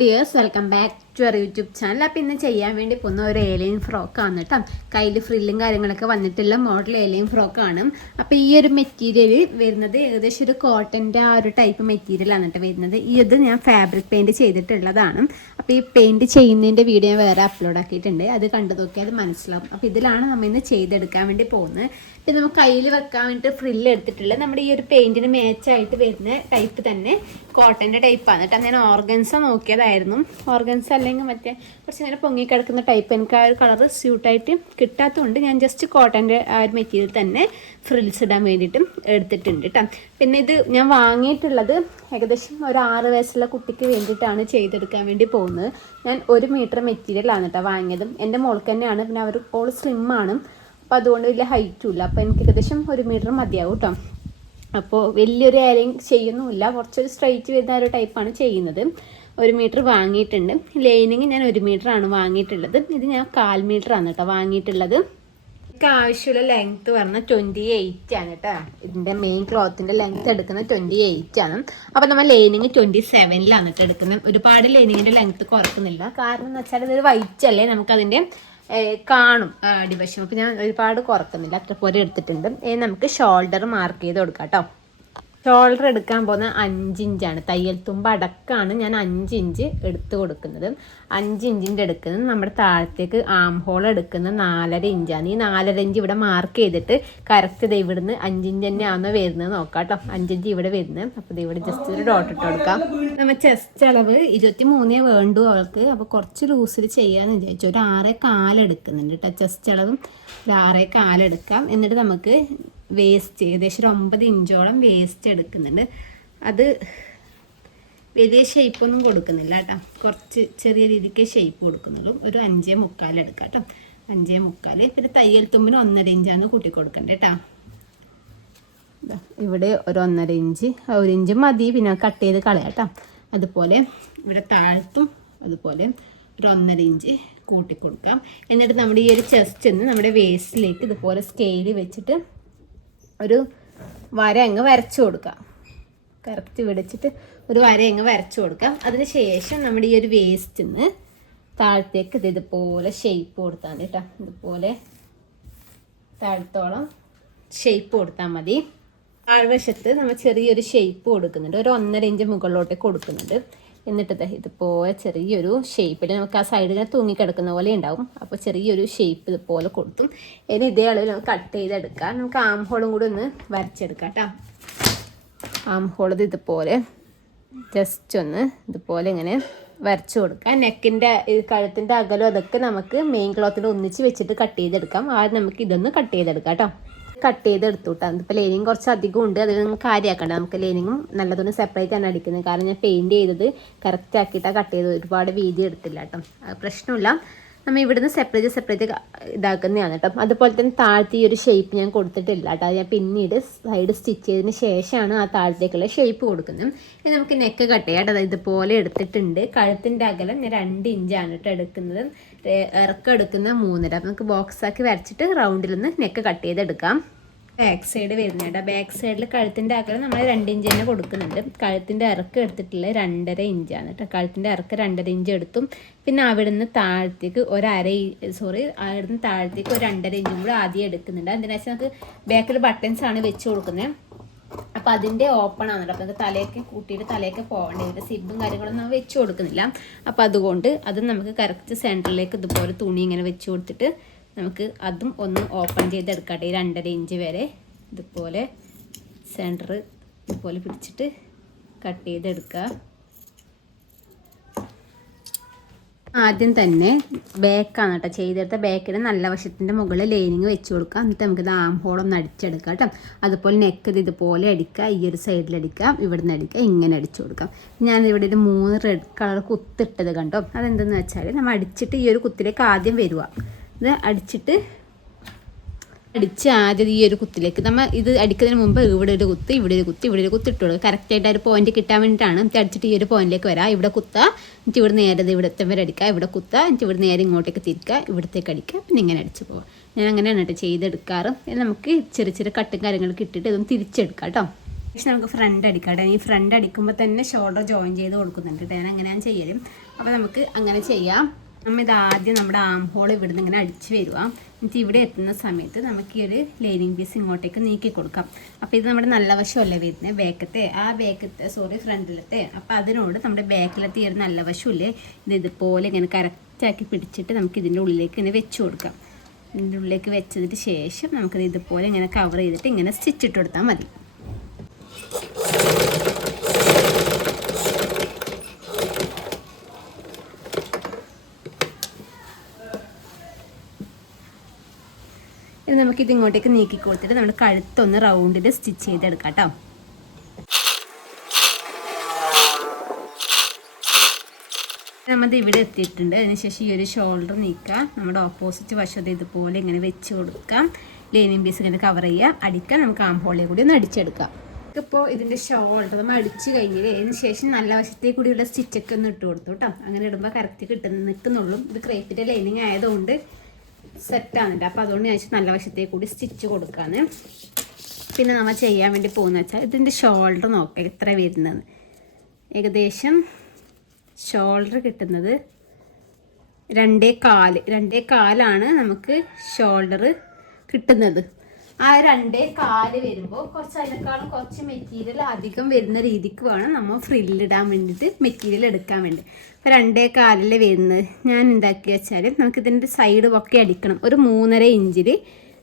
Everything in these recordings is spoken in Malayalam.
Dears welcome back to our YouTube channel. അപ്പോൾ ഇന്ന് ചെയ്യാൻ വേണ്ടി പോകുന്ന ഒരു ഏലിയൻ ഫ്രോക്കാണ് കേട്ടോ. കയ്യിൽ ഫ്രില്ലും കാര്യങ്ങളൊക്കെ വന്നിട്ടുള്ള മോഡൽ ഏലിയൻ ഫ്രോക്കാണ്. അപ്പോൾ ഈ ഒരു മെറ്റീരിയൽ വരുന്നത് ഏകദേശം ഒരു കോട്ടൻ്റെ ആ ഒരു ടൈപ്പ് മെറ്റീരിയലാണ് കേട്ടോ വരുന്നത്. ഇത് ഞാൻ ഫാബ്രിക് പെയിൻറ്റ് ചെയ്തിട്ടുള്ളതാണ്. അപ്പോൾ ഈ പെയിൻറ്റ് ചെയ്യുന്നതിൻ്റെ വീഡിയോ ഞാൻ വേറെ അപ്ലോഡ് ആക്കിയിട്ടുണ്ട്. അത് കണ്ടു നോക്കിയാൽ അത് മനസ്സിലാവും. അപ്പോൾ ഇതിലാണ് നമ്മൾ ഇന്ന് ചെയ്തെടുക്കാൻ വേണ്ടി പോകുന്നത്. പിന്നെ നമുക്ക് കയ്യിൽ വെക്കാൻ വേണ്ടിയിട്ട് ഫ്രില്ല് എടുത്തിട്ടുള്ളത് നമ്മുടെ ഈ ഒരു പെയിൻറ്റിന് മാച്ചായിട്ട് വരുന്ന ടൈപ്പ് തന്നെ കോട്ടൻ്റെ ടൈപ്പാണ് കേട്ടോ. ഞാൻ ഓർഗൻസ നോക്കിയതായിരുന്നു. ഓർഗൻസ അല്ലെങ്കിൽ മറ്റേ കുറച്ച് ഇങ്ങനെ പൊങ്ങിക്കിടക്കുന്ന ടൈപ്പ് എനിക്ക് ആ ഒരു കളർ സ്യൂട്ടായിട്ട് കിട്ടാത്തതുകൊണ്ട് ഞാൻ ജസ്റ്റ് കോട്ടൻ്റെ ആ ഒരു മെറ്റീരിയൽ തന്നെ ഫ്രിൽസ് ഇടാൻ വേണ്ടിയിട്ടും എടുത്തിട്ടുണ്ട് കേട്ടോ. പിന്നെ ഇത് ഞാൻ വാങ്ങിയിട്ടുള്ളത് ഏകദേശം ഒരു 6 വയസ്സുള്ള കുട്ടിക്ക് വേണ്ടിയിട്ടാണ് ചെയ്തെടുക്കാൻ വേണ്ടി പോകുന്നത്. ഞാൻ 1 മീറ്റർ മെറ്റീരിയലാണ് കേട്ടോ വാങ്ങിയതും. എൻ്റെ മോൾക്ക് തന്നെയാണ്. പിന്നെ അവർ ഓൾ സ്ലിമ്മാണ്. അപ്പോൾ അതുകൊണ്ട് വലിയ ഹൈറ്റും ഇല്ല. അപ്പോൾ എനിക്ക് ഏകദേശം 1 മീറ്റർ മതിയാവും കേട്ടോ. അപ്പോൾ വലിയൊരു ഏരിയ ചെയ്യുന്നുമില്ല, കുറച്ചൊരു സ്ട്രൈറ്റ് വരുന്ന ഒരു ടൈപ്പാണ് ചെയ്യുന്നത്. 1 മീറ്റർ വാങ്ങിയിട്ടുണ്ട്. ലൈനിങ് ഞാൻ 1 മീറ്ററാണ് വാങ്ങിയിട്ടുള്ളത്. ഇത് ഞാൻ 1/4 മീറ്ററാണ് കേട്ടോ വാങ്ങിയിട്ടുള്ളത്. എനിക്ക് ആവശ്യമുള്ള ലെങ്ത്ത് പറഞ്ഞാൽ 28 ആണ് കേട്ടോ. ഇതിൻ്റെ മെയിൻ ക്ലോത്തിൻ്റെ ലെങ്ത്ത് എടുക്കുന്നത് 28 ആണ്. അപ്പോൾ നമ്മൾ ലൈനിങ് 27ലാണ് കേട്ടോ എടുക്കുന്നത്. ഒരുപാട് ലൈനിങ്ങിൻ്റെ ലെങ്ത്ത് കുറക്കുന്നില്ല. കാരണം എന്ന് വെച്ചാൽ ഇതൊരു വൈറ്റ് അല്ലേ, നമുക്കതിൻ്റെ കാണും അടിവശം. അപ്പോൾ ഞാൻ ഒരുപാട് കുറക്കുന്നില്ല, അത്ര പോലെ എടുത്തിട്ടുണ്ട്. നമുക്ക് ഷോൾഡർ മാർക്ക് ചെയ്ത് കൊടുക്കാം കേട്ടോ. ഷോൾഡർ എടുക്കാൻ പോകുന്ന 5 ഇഞ്ചാണ്. തയ്യൽ തുമ്പ് അടക്കമാണ് ഞാൻ 5 ഇഞ്ച് എടുത്ത് കൊടുക്കുന്നത്. 5 ഇഞ്ചിൻ്റെ എടുക്കുന്നത് നമ്മുടെ താഴത്തേക്ക് ആം ഹോൾ എടുക്കുന്നത് 4.5 ഇഞ്ചാണ്. ഈ 4.5 ഇഞ്ച് ഇവിടെ മാർക്ക് ചെയ്തിട്ട് കറക്റ്റ് ഇത് ഇവിടുന്ന് 5 ഇഞ്ച് തന്നെയാണോ വരുന്നത് നോക്കാം കേട്ടോ. 5 ഇഞ്ച് ഇവിടെ വരുന്നത്. അപ്പോൾ ഇത് ഇവിടെ ജസ്റ്റ് ഒരു ഡോട്ട് ഇട്ട് കൊടുക്കാം. നമ്മൾ ചെസ്റ്റ് അളവ് 23 വേണ്ടു അവൾക്ക്. അപ്പോൾ കുറച്ച് ലൂസിൽ ചെയ്യാമെന്ന് വിചാരിച്ചു. ഒരു 6.25 എടുക്കുന്നുണ്ട് കേട്ടോ. ചെസ്റ്റ് അളവും ഒരു 6.25 എടുക്കാം. എന്നിട്ട് നമുക്ക് വേസ്റ്റ് ഏകദേശം ഒരു 9 ഇഞ്ചോളം വേസ്റ്റ് എടുക്കുന്നുണ്ട്. അത് വലിയ ഷേപ്പൊന്നും കൊടുക്കുന്നില്ല കേട്ടോ. കുറച്ച് ചെറിയ രീതിക്ക് ഷേപ്പ് കൊടുക്കുന്നുള്ളൂ. ഒരു 5.25 എടുക്കാം കേട്ടോ. 5.25. പിന്നെ തയ്യൽ തുമ്പിന് 1.5 ഇഞ്ചാണ് കൂട്ടി കൊടുക്കണ്ടേ കേട്ടോ. ഇവിടെ ഒരു 1.5 ഇഞ്ച്, 1 ഇഞ്ച് മതി. പിന്നെ കട്ട് ചെയ്ത് കളയാം കേട്ടോ. അതുപോലെ ഇവിടെ താഴത്തും അതുപോലെ ഒരു 1.5 ഇഞ്ച് കൂട്ടി കൊടുക്കാം. എന്നിട്ട് നമ്മുടെ ഈ ഒരു ചെസ്റ്റിന്ന് നമ്മുടെ വേസ്റ്റിലേക്ക് ഇതുപോലെ സ്കെയിൽ വെച്ചിട്ട് ഒരു വര അങ്ങ് വരച്ചു കൊടുക്കാം. കറക്റ്റ് വിടിച്ചിട്ട് ഒരു വര അങ്ങ് വരച്ചു കൊടുക്കാം. അതിന് ശേഷം നമ്മുടെ ഈ ഒരു വേസ്റ്റിന്ന് താഴത്തേക്ക് ഇതുപോലെ ഷേപ്പ് കൊടുത്താൽ മതി കേട്ടോ. ഇതുപോലെ താഴത്തോളം ഷേപ്പ് കൊടുത്താൽ മതി. താഴ്വശത്ത് നമ്മൾ ചെറിയൊരു ഷേപ്പ് കൊടുക്കുന്നുണ്ട്. ഒരു 1.5 ഇഞ്ച് മുകളിലോട്ടേക്ക് കൊടുക്കുന്നുണ്ട്. എന്നിട്ട് ഇതുപോലെ ചെറിയൊരു ഷേപ്പിൽ നമുക്ക് ആ സൈഡിൽ തൂങ്ങിക്കിടക്കുന്ന പോലെ ഉണ്ടാവും. അപ്പോൾ ചെറിയൊരു ഷേപ്പ് ഇതുപോലെ കൊടുത്തും. ഇനി ഇതേ അളവിൽ നമുക്ക് കട്ട് ചെയ്തെടുക്കാം. നമുക്ക് ആം ഹോളും കൂടി ഒന്ന് വരച്ചെടുക്കാം കേട്ടോ. ആം ഹോൾ ഇതുപോലെ ജസ്റ്റ് ഒന്ന് ഇതുപോലെ ഇങ്ങനെ വരച്ചു കൊടുക്കാം. നെക്കിൻ്റെ കഴുത്തിൻ്റെ അകലും അതൊക്കെ നമുക്ക് മെയിൻ ക്ലോത്തിൽ ഒന്നിച്ച് വെച്ചിട്ട് കട്ട് ചെയ്തെടുക്കാം. ആദ്യം നമുക്ക് ഇതൊന്ന് കട്ട് ചെയ്തെടുക്കാം കേട്ടോ. കട്ട് ചെയ്തെടുത്തു കേട്ടോ. ഇപ്പോൾ ലൈനിങ് കുറച്ച് അധികം ഉണ്ട്, അതിൽ നമുക്ക് കാര്യമാക്കണ്ട. നമുക്ക് ലൈനിങ്ങും നല്ലതൊന്ന് സെപ്പറേറ്റ് ആണ് അടിക്കുന്നത്. കാരണം ഞാൻ പെയിൻറ്റ് ചെയ്തത് കറക്റ്റ് ആക്കിയിട്ടാണ് കട്ട് ചെയ്തത്. ഒരുപാട് വീതി എടുത്തില്ല കേട്ടോ. പ്രശ്നമില്ല. നമ്മൾ ഇവിടുന്ന് സെപ്പറേറ്റ് ഇതാക്കുന്നതാണ് കേട്ടോ. അതുപോലെ തന്നെ താഴത്തെ ഈ ഒരു ഷേപ്പ് ഞാൻ കൊടുത്തിട്ടില്ല കേട്ടോ. ഞാൻ പിന്നീട് സൈഡ് സ്റ്റിച്ച് ചെയ്തതിന് ശേഷമാണ് ആ താഴത്തേക്കുള്ള ഷേപ്പ് കൊടുക്കുന്നത്. ഇനി നമുക്ക് നെക്ക് കട്ട് ചെയ്യാം കേട്ടോ. ഇതുപോലെ എടുത്തിട്ടുണ്ട്. കഴുത്തിൻ്റെ അകലം ഞാൻ 2 ഇഞ്ചാണ് കേട്ടോ എടുക്കുന്നത്. ഇറക്കം എടുക്കുന്ന 3.5. അപ്പം നമുക്ക് ബോക്സാക്കി വരച്ചിട്ട് റൗണ്ടിൽ നെക്ക് കട്ട് ചെയ്തെടുക്കാം. ബാക്ക് സൈഡ് വരുന്നത് കേട്ടോ. ബാക്ക് സൈഡിൽ കഴുത്തിൻ്റെ അകലം നമ്മൾ 2 ഇഞ്ച് തന്നെ കൊടുക്കുന്നുണ്ട്. കഴുത്തിൻ്റെ ഇറക്കം എടുത്തിട്ടുള്ളത് 2.5 ഇഞ്ചാണ് കേട്ടോ. കഴുത്തിൻ്റെ ഇറക്കം 2.5 ഇഞ്ച് എടുത്തും. പിന്നെ അവിടുന്ന് താഴത്തേക്ക് അവിടുന്ന് താഴത്തേക്ക് ഒരു 2.5 ഇഞ്ചും കൂടെ ആദ്യം എടുക്കുന്നുണ്ട്. എന്തിനാ വെച്ചാൽ നമുക്ക് ബാക്കിൽ ബട്ടൺസ് ആണ് വെച്ച് കൊടുക്കുന്നത്. അപ്പോൾ അതിൻ്റെ ഓപ്പൺ ആണ് കേട്ടോ. അപ്പോൾ നമുക്ക് തലയൊക്കെ കൂട്ടിയിട്ട് തലയൊക്കെ പോകേണ്ടത്. സിബും കാര്യങ്ങളൊന്നും നമ്മൾ വെച്ച് കൊടുക്കുന്നില്ല. അപ്പോൾ അതുകൊണ്ട് അത് നമുക്ക് കറക്റ്റ് സെൻറ്ററിലേക്ക് ഇതുപോലെ തുണി ഇങ്ങനെ വെച്ച് കൊടുത്തിട്ട് നമുക്ക് അതും ഒന്ന് ഓപ്പൺ ചെയ്തെടുക്കട്ടെ. 2.5 ഇഞ്ച് വരെ ഇതുപോലെ സെൻറ്റർ ഇതുപോലെ പിടിച്ചിട്ട് കട്ട് ചെയ്തെടുക്കുക. ആദ്യം തന്നെ ബാക്കാണ് കേട്ടോ ചെയ്തെടുത്ത. ബാക്കിന് നല്ല വശത്തിൻ്റെ മുകളിൽ ലൈനിങ് വെച്ച് കൊടുക്കുക. എന്നിട്ട് നമുക്കിത് ആം ഹോളൊന്ന് അടിച്ചെടുക്കാം കേട്ടോ. അതുപോലെ നെക്ക് ഇതുപോലെ അടിക്കുക. ഈ ഒരു സൈഡിൽ അടിക്കാം, ഇവിടെ നിന്ന് അടിക്കുക, ഇങ്ങനെ അടിച്ചു കൊടുക്കാം. ഞാനിവിടെ ഒരു 3 റെഡ് കളർ കുത്തിട്ടത് കണ്ടോ. അതെന്തെന്ന് വെച്ചാൽ നമ്മൾ അടിച്ചിട്ട് ഈ ഒരു കുത്തിലേക്ക് ആദ്യം വരിക. ഇത് അടിച്ച് ആദ്യം ഈ ഒരു കുത്തിലേക്ക് നമ്മൾ ഇത് അടിക്കുന്നതിന് മുമ്പ് ഇവിടെ ഒരു കുത്ത്, ഇവിടെ ഒരു കുത്ത്, ഇവിടെ ഒരു കുത്ത് ഇട്ട് കൊടുക്കുക. കറക്റ്റായിട്ട് ആ ഒരു പോയിന്റ് കിട്ടാൻ വേണ്ടിയിട്ടാണ്. എന്നിട്ട് അടിച്ചിട്ട് ഈ ഒരു പോയിന്റിലേക്ക് വരാം. ഇവിടെ കുത്തുക, എന്നിട്ട് ഇവിടെ നേരെ ഇവിടുത്തെ വരെ അടിക്കുക. ഇവിടെ കുത്തുക, എന്നിട്ട് ഇവിടെ നേരെ ഇങ്ങോട്ടേക്ക് തിരിക്കുക, ഇവിടത്തേക്ക് അടിക്കുക. പിന്നെ ഇങ്ങനെ അടിച്ച് പോവുക. ഞാൻ അങ്ങനെയാണ് കേട്ടോ ചെയ്തെടുക്കാറ്. നമുക്ക് ചെറിയ ചെറിയ കട്ടും കാര്യങ്ങളൊക്കെ ഇട്ടിട്ട് ഇതൊന്ന് തിരിച്ചെടുക്കാം കേട്ടോ. പക്ഷെ നമുക്ക് ഫ്രണ്ട് അടിക്കാം കേട്ടോ. ഈ ഫ്രണ്ട് അടിക്കുമ്പോൾ തന്നെ ഷോൾഡർ ജോയിൻ ചെയ്ത് കൊടുക്കുന്നുണ്ട് കേട്ടോ. ഞാൻ അങ്ങനെയാണ് ചെയ്യലും. അപ്പോൾ നമുക്ക് അങ്ങനെ ചെയ്യാം. നമ്മൾ ഇതാദ്യം നമ്മുടെ ആം ഹോൾ ഇവിടുന്ന് ഇങ്ങനെ അടിച്ച് വരിക. എന്നിട്ട് ഇവിടെ എത്തുന്ന സമയത്ത് നമുക്ക് ഈ ഒരു ലൈനിങ് പീസ് ഇങ്ങോട്ടേക്ക് നീക്കി കൊടുക്കാം. അപ്പോൾ ഇത് നമ്മുടെ നല്ല വശമല്ലേ വരുന്നത്, ഫ്രണ്ടിലത്തെ. അപ്പോൾ അതിനോട് നമ്മുടെ ബാക്കിലത്തെ ഈ ഒരു നല്ല വശമില്ലേ, ഇത് ഇതുപോലെ ഇങ്ങനെ കറക്റ്റാക്കി പിടിച്ചിട്ട് നമുക്ക് ഇതിൻ്റെ ഉള്ളിലേക്ക് ഇങ്ങനെ വെച്ച് കൊടുക്കാം. ഇതിൻ്റെ ഉള്ളിലേക്ക് വെച്ചതിന് ശേഷം നമുക്കത് ഇതുപോലെ ഇങ്ങനെ കവർ ചെയ്തിട്ട് ഇങ്ങനെ സ്റ്റിച്ചിട്ട് കൊടുത്താൽ മതി. നമുക്കിത് ഇങ്ങോട്ടേക്ക് നീക്കി കൊടുത്തിട്ട് നമ്മുടെ കഴുത്തൊന്ന് റൗണ്ടിൽ സ്റ്റിച്ച് ചെയ്തെടുക്കാം കേട്ടോ. നമ്മത് ഇവിടെ എത്തിയിട്ടുണ്ട്. അതിനുശേഷം ഈ ഒരു ഷോൾഡർ നീക്കുക, നമ്മുടെ ഓപ്പോസിറ്റ് വശത്ത് ഇതുപോലെ ഇങ്ങനെ വെച്ച് കൊടുക്കാം. ലൈനിങ് പീസ് ഇങ്ങനെ കവർ ചെയ്യുക, അടിക്കുക. നമുക്ക് ആം ഹോളിൽ കൂടി ഒന്ന് അടിച്ചെടുക്കാം. ഇപ്പോൾ ഇതിൻ്റെ ഷോൾഡർ നമ്മൾ അടിച്ച് കഴിഞ്ഞിട്ട് അതിന് ശേഷം നല്ല വശത്തേക്ക് കൂടിയുള്ള സ്റ്റിച്ചൊക്കെ ഒന്ന് ഇട്ട് കൊടുത്തു കേട്ടോ. അങ്ങനെ ഇടുമ്പോൾ കറക്റ്റ് നിൽക്കുന്നുള്ളൂ. ഇത് ക്രേപ്പിൻ്റെ ലൈനിങ് ആയതുകൊണ്ട് സെറ്റാകുന്നുണ്ട്. അപ്പോൾ അതുകൊണ്ട് ഞാൻ നല്ല വശത്തേക്ക് കൂടി സ്റ്റിച്ച് കൊടുക്കാന്ന്. പിന്നെ നമ്മൾ ചെയ്യാൻ വേണ്ടി പോകുന്നത് വെച്ചാൽ ഇതിൻ്റെ ഷോൾഡർ നോക്കാം എത്ര വരുന്നത്. ഏകദേശം ഷോൾഡർ കിട്ടുന്നത് 2.4 നമുക്ക് ഷോൾഡർ കിട്ടുന്നത്. ആ 2.4 വരുമ്പോൾ അതിനേക്കാളും കുറച്ച് മെറ്റീരിയൽ അധികം വരുന്ന രീതിക്ക് വേണം നമ്മൾ ഫ്രില്ലിടാൻ വേണ്ടിയിട്ട് മെറ്റീരിയൽ എടുക്കാൻ വേണ്ടി. അപ്പോൾ 2.4 വരുന്നത് ഞാൻ എന്താക്കി വെച്ചാൽ നമുക്കിതിൻ്റെ സൈഡ് ഒക്കെ അടിക്കണം. ഒരു 3.5 ഇഞ്ചിൽ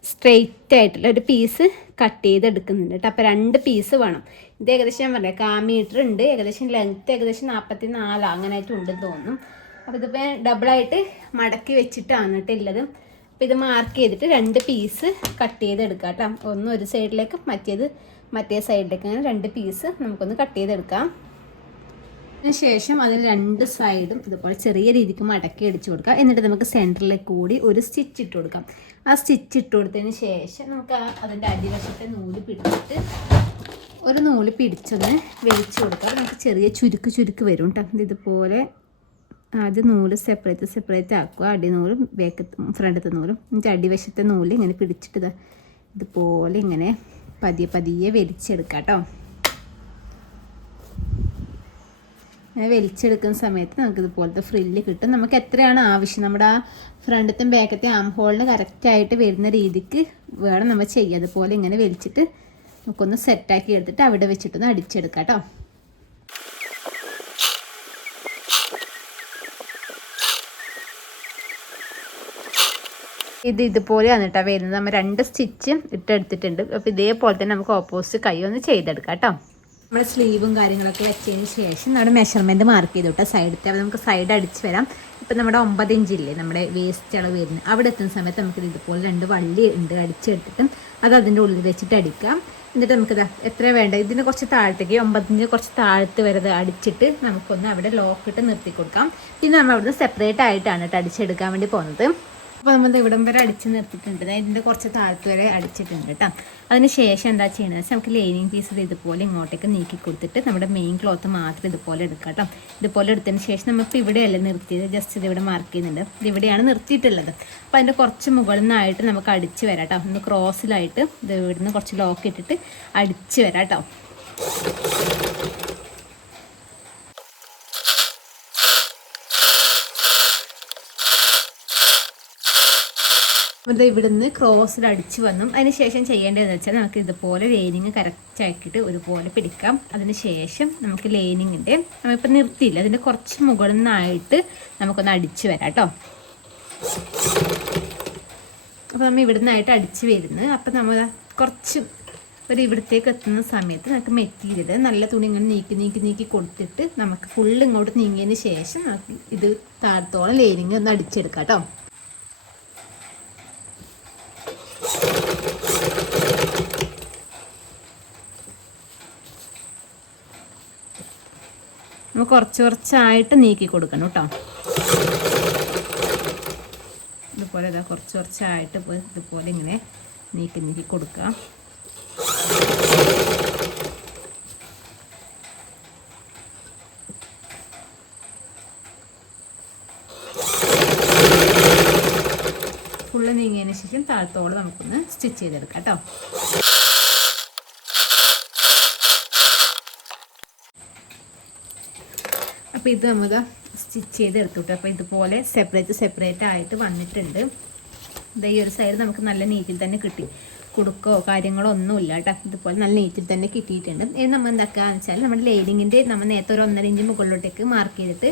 സ്ട്രെയിറ്റ് ആയിട്ടുള്ള ഒരു പീസ് കട്ട് ചെയ്തെടുക്കുന്നുണ്ട് കേട്ടോ. അപ്പോൾ 2 പീസ് വേണം. ഇത് ഏകദേശം ഞാൻ പറയാം 1 മീറ്റർ ഉണ്ട്. ഏകദേശം ലെങ്ത്ത് ഏകദേശം 44 അങ്ങനെയായിട്ട് ഉണ്ടെന്ന് തോന്നുന്നു. അപ്പോൾ ഇതിപ്പോൾ ഡബിളായിട്ട് മടക്കി വെച്ചിട്ടാണ് കേട്ടോ ഉള്ളത്. അപ്പോൾ ഇത് മാർക്ക് ചെയ്തിട്ട് 2 പീസ് കട്ട് ചെയ്തെടുക്കാം കേട്ടോ. ഒന്ന് ഒരു സൈഡിലേക്ക് മറ്റേ സൈഡിലേക്ക് അങ്ങനെ 2 പീസ് നമുക്കൊന്ന് കട്ട് ചെയ്തെടുക്കാം. അതിനുശേഷം അതിന് 2 സൈഡും ഇതുപോലെ ചെറിയ രീതിക്ക് മടക്കി അടിച്ചു കൊടുക്കുക. എന്നിട്ട് നമുക്ക് സെൻറ്ററിലേക്ക് കൂടി ഒരു സ്റ്റിച്ച് ഇട്ട് കൊടുക്കാം. ആ സ്റ്റിച്ച് ഇട്ട് കൊടുത്തതിന് ശേഷം നമുക്ക് അതിൻ്റെ അടിവശത്തെ നൂല് പിടിച്ചിട്ട് ഒരു നൂല് പിടിച്ചൊന്ന് വലിച്ചു കൊടുക്കാം. നമുക്ക് ചെറിയ ചുരുക്ക് വരും കേട്ടോ. ഇതുപോലെ ആദ്യം നൂല് സെപ്പറേറ്റ് ആക്കുക. അടിനൂലും ഫ്രണ്ടത്തെ നൂലും എന്നിട്ട് അടിവശത്തെ നൂല് ഇങ്ങനെ പിടിച്ചിട്ട് ഇതുപോലെ ഇങ്ങനെ പതിയെ വലിച്ചെടുക്കാം കേട്ടോ. അങ്ങനെ വലിച്ചെടുക്കുന്ന സമയത്ത് നമുക്ക് ഇതുപോലത്തെ ഫ്രില്ല് കിട്ടും. നമുക്ക് എത്രയാണ് ആവശ്യം, നമ്മുടെ ആ ഫ്രണ്ടത്തും ബാക്കത്തെ ആം ഹോളിന് കറക്റ്റായിട്ട് വരുന്ന രീതിക്ക് വേണം നമ്മൾ ചെയ്യുക. അതുപോലെ ഇങ്ങനെ വലിച്ചിട്ട് നമുക്കൊന്ന് സെറ്റാക്കി എടുത്തിട്ട് അവിടെ വെച്ചിട്ടൊന്ന് അടിച്ചെടുക്കാം കേട്ടോ. ഇതുപോലെയാണ് കേട്ടോ വരുന്നത്. നമ്മൾ 2 സ്റ്റിച്ച് ഇട്ടെടുത്തിട്ടുണ്ട്. അപ്പോൾ ഇതേപോലെ തന്നെ നമുക്ക് ഓപ്പോസിറ്റ് കൈ ഒന്ന് ചെയ്തെടുക്കാം കേട്ടോ. നമ്മുടെ സ്ലീവും കാര്യങ്ങളൊക്കെ വെച്ചതിന് ശേഷം നമ്മുടെ മെഷർമെൻറ്റ് മാർക്ക് ചെയ്തു കേട്ടോ സൈഡത്തെ. അപ്പോൾ നമുക്ക് സൈഡ് അടിച്ച് വരാം. ഇപ്പം നമ്മുടെ 9 ഇഞ്ചില്ലേ നമ്മുടെ വേസ്റ്റ് അളവ് വരുന്നത്, അവിടെ എത്തുന്ന സമയത്ത് നമുക്ക് ഇതുപോലെ 2 വള്ളി ഉണ്ട് അടിച്ചെടുത്തിട്ട് അത് അതിൻ്റെ ഉള്ളിൽ വെച്ചിട്ട് അടിക്കാം. എന്നിട്ട് നമുക്കിത് എത്ര വേണ്ട ഇതിന് കുറച്ച് താഴത്തേക്ക് 9 ഇഞ്ച് കുറച്ച് താഴത്ത് വരെ അടിച്ചിട്ട് നമുക്കൊന്ന് അവിടെ ലോക്കിട്ട് നിർത്തി കൊടുക്കാം. പിന്നെ നമ്മൾ അവിടുന്ന് സെപ്പറേറ്റ് ആയിട്ടാണ് കേട്ടോ അടിച്ചെടുക്കാൻ വേണ്ടി പോകുന്നത്. അപ്പോൾ നമ്മൾ ഇവിടം വരെ അടിച്ച് നിർത്തിയിട്ടുണ്ട്. ഇതിൻ്റെ കുറച്ച് താഴത്ത് വരെ അടിച്ചിട്ടുണ്ട് കേട്ടോ. അതിന് ശേഷം എന്താ ചെയ്യുന്നത് വെച്ചാൽ നമുക്ക് ലൈനിങ് പീസ് ഇതുപോലെ ഇങ്ങോട്ടേക്ക് നീക്കി കൊടുത്തിട്ട് നമ്മുടെ മെയിൻ ക്ലോത്ത് മാത്രം ഇതുപോലെ എടുക്കാം കേട്ടോ. ഇതുപോലെ എടുത്തതിന് ശേഷം നമുക്ക് ഇവിടെയല്ല നിർത്തിയത്, ജസ്റ്റ് ഇതിവിടെ മാർക്ക് ചെയ്യുന്നുണ്ട്. ഇതിവിടെയാണ് നിർത്തിയിട്ടുള്ളത്. അപ്പോൾ അതിൻ്റെ കുറച്ച് മുകളിൽ നിന്നായിട്ട് നമുക്ക് അടിച്ച് വരാം കേട്ടോ. ഒന്ന് ക്രോസിലായിട്ട് ഇത് ഇവിടുന്ന് കുറച്ച് ലോക്ക് ഇട്ടിട്ട് അടിച്ച് വരാം കേട്ടോ. അത് ഇവിടുന്ന് ക്രോസിൽ അടിച്ച് വന്നു. അതിന് ശേഷം ചെയ്യേണ്ടതെന്ന് വെച്ചാൽ നമുക്ക് ഇതുപോലെ ലൈനിങ് കറക്റ്റ് ആക്കിയിട്ട് ഒരുപോലെ പിടിക്കാം. അതിന് ശേഷം നമുക്ക് ലൈനിങ്ങിൻ്റെ നമ്മളിപ്പോൾ നിർത്തിയില്ല, അതിൻ്റെ കുറച്ച് മുകളിൽ നിന്നായിട്ട് നമുക്കൊന്ന് അടിച്ച് വരാം കേട്ടോ. അപ്പോൾ നമ്മൾ ഇവിടുന്നായിട്ട് അടിച്ച് വരുന്നത്. അപ്പോൾ നമ്മൾ കുറച്ച് ഇവിടത്തേക്ക് എത്തുന്ന സമയത്ത് നമുക്ക് മെറ്റീരിയൽ നല്ല തുണി ഇങ്ങനെ നീക്കി കൊടുത്തിട്ട് നമുക്ക് ഫുള്ള് ഇങ്ങോട്ട് നീങ്ങിയതിന് ശേഷം നമുക്ക് ഇത് താഴത്തോളം ലൈനിങ് ഒന്ന് അടിച്ചെടുക്കാം കേട്ടോ. നമ്മൾ കുറച്ചായിട്ട് നീക്കി കൊടുക്കണം കേട്ടോ. ഇതുപോലെ കുറച്ചായിട്ട് ഇതുപോലെ ഇങ്ങനെ നീക്കി കൊടുക്കുക. ഫുള്ള് നീങ്ങിയതിന് ശേഷം താഴത്തോടെ നമുക്കൊന്ന് സ്റ്റിച്ച് ചെയ്തെടുക്കാം കേട്ടോ. അപ്പോൾ ഇത് നമ്മൾ സ്റ്റിച്ച് ചെയ്ത് എടുത്തുട്ടോ. അപ്പോൾ ഇതുപോലെ സെപ്പറേറ്റ് ആയിട്ട് വന്നിട്ടുണ്ട്. ഈ ഒരു സൈഡ് നമുക്ക് നല്ല നീറ്റിൽ തന്നെ കിട്ടി, കുടുക്കോ കാര്യങ്ങളോ ഒന്നുമില്ല കേട്ടോ. ഇതുപോലെ നല്ല നീറ്റിൽ തന്നെ കിട്ടിയിട്ടുണ്ട്. ഇത് നമ്മൾ എന്താക്കുകയെന്ന് വെച്ചാൽ നമ്മുടെ ലൈനിങ്ങിൻ്റെ നമ്മൾ നേരത്തെ ഒരു 1.5 ഇഞ്ച് മുകളിലോട്ടേക്ക് മാർക്ക് ചെയ്തിട്ട്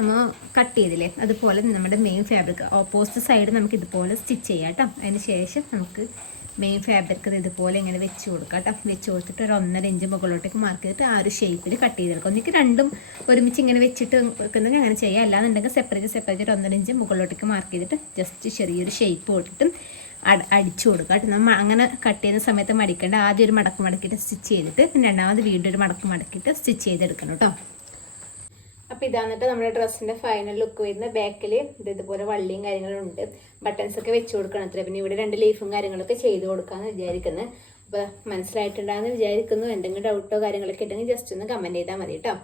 നമ്മൾ കട്ട് ചെയ്തില്ലേ, അതുപോലെ നമ്മുടെ മെയിൻ ഫാബ്രിക് ഓപ്പോസിറ്റ് സൈഡ് നമുക്ക് ഇതുപോലെ സ്റ്റിച്ച് ചെയ്യാം കേട്ടോ. അതിന് ശേഷം നമുക്ക് മെയിൻ ഫാബ്രിക് ഇതുപോലെ ഇങ്ങനെ വെച്ച് കൊടുക്കാം കേട്ടോ. വെച്ച് കൊടുത്തിട്ട് ഒരു 1.5 ഇഞ്ച് മുകളിലോട്ടേക്ക് മാർക്ക് ചെയ്തിട്ട് ആ ഒരു ഷേപ്പിൽ കട്ട് ചെയ്തെടുക്കാം. ഒന്നിക്ക് രണ്ടും ഒരുമിച്ച് ഇങ്ങനെ വെച്ചിട്ട് വെക്കുന്നെങ്കിൽ അങ്ങനെ ചെയ്യാം. അല്ലാന്നുണ്ടെങ്കിൽ സെപ്പറേറ്റ് 1.5 ഇഞ്ച് മുകളിലോട്ടേക്ക് മാർക്ക് ചെയ്തിട്ട് ജസ്റ്റ് ചെറിയൊരു ഷേപ്പ് കൊടുത്തിട്ട് അടിച്ചു കൊടുക്കുക കേട്ടോ. നമ്മൾ അങ്ങനെ കട്ട് ചെയ്യുന്ന സമയത്ത് മടിക്കേണ്ട, ആദ്യം ഒരു മടക്ക് മടക്കിയിട്ട് സ്റ്റിച്ച് ചെയ്തിട്ട് പിന്നെ രണ്ടാമത് വീണ്ടും ഒരു മടക്ക് മടക്കിയിട്ട് സ്റ്റിച്ച് ചെയ്തെടുക്കണം കേട്ടോ. അപ്പോൾ ഇതാന്നിട്ട് നമ്മുടെ ഡ്രസ്സിൻ്റെ ഫൈനൽ ലുക്ക് വരുന്ന. ബാക്കിൽ ഇതുപോലെ വള്ളിയും കാര്യങ്ങളും ഉണ്ട്, ബട്ടൺസ് ഒക്കെ വെച്ച് കൊടുക്കണം അത്ര. പിന്നെ ഇവിടെ 2 ലീഫും കാര്യങ്ങളൊക്കെ ചെയ്ത് കൊടുക്കാമെന്ന് വിചാരിക്കുന്നത്. അപ്പോൾ മനസ്സിലായിട്ടുണ്ടാകുമെന്ന് വിചാരിക്കുന്നു. എന്തെങ്കിലും ഡൗട്ടോ കാര്യങ്ങളൊക്കെ ഉണ്ടെങ്കിൽ ജസ്റ്റ് ഒന്ന് കമൻറ്റ് ചെയ്താൽ മതി കേട്ടോ.